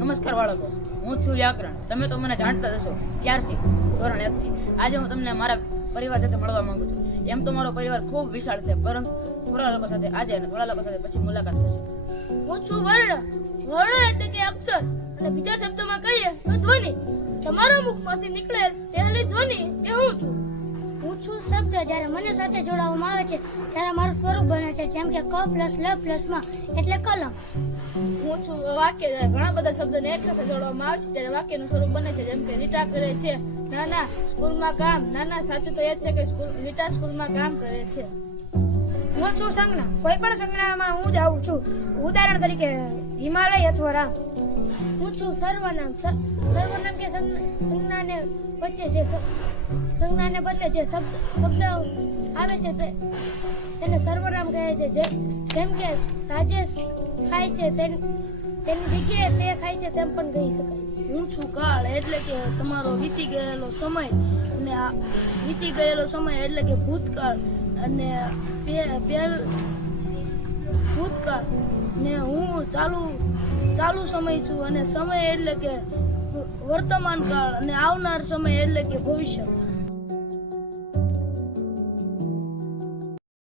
નમસ્કાર બાળકો, હું છું વ્યાકરણ. તમે તો મને જાણતા હશો ત્યારથી ધોરણ એકથી. આજે હું તમને મારા પરિવાર સાથે મળવા માંગુ છું. એમ તો મારો પરિવાર ખૂબ વિશાળ છે, પરંતુ થોડા લોકો સાથે આજે અને થોડા લોકો સાથે પછી મુલાકાત થશે. હું છું વર્ણ. વર્ણ એટલે કે અક્ષર. અને બીજા શબ્દમાં કહીએ તો ધ્વનિ. તમારા મુખમાંથી નીકળેલ પહેલી ધ્વનિ એ હું છું. હું શબ્દ જ્યારે મને સાથે જોડાવવામાં આવે છે, ત્યારે મારું સ્વરૂપ બને છે, જેમ કે ક પ્લસ લ પ્લસમાં, એટલે કલમ. હું વાક્ય, જ્યારે ઘણા બધા શબ્દોને એક સાથે જોડવામાં આવે છે, ત્યારે વાક્યનું સ્વરૂપ બને છે, જેમ કે રીટા કરે છે નાના સ્કૂલમાં કામ નાના સાચું તો એ જ છે કે સ્કૂલ રીટા સ્કૂલમાં કામ કરે છે. હું સંજ્ઞા. કોઈ પણ સંજ્ઞામાં હું જ આવું છું. ઉદાહરણ તરીકે હિમાલય અથવા રામ. હું છું સર્વનામ સ- વચ્ચે જે સંજ્ઞાને બદલે જે શબ્દ શબ્દ આવે છે તે, તેને સર્વનામ કહે છે. જે, જેમ કે રાજેશ ખાય છે તેન- જગ્યાએ તે ખાય છે તેમ પણ કહી શકાય. હું છું કાળ એટલે કે તમારો વીતી ગયેલો સમય અને વીતી ગયેલો સમય એટલે કે ભૂતકાળ અને પહેલ ભૂતકાળ. ને હું ચાલુ ચાલુ સમય છું અને સમય એટલે કે વર્તમાન કાળ અને આવનાર સમય એટલે કે ભવિષ્ય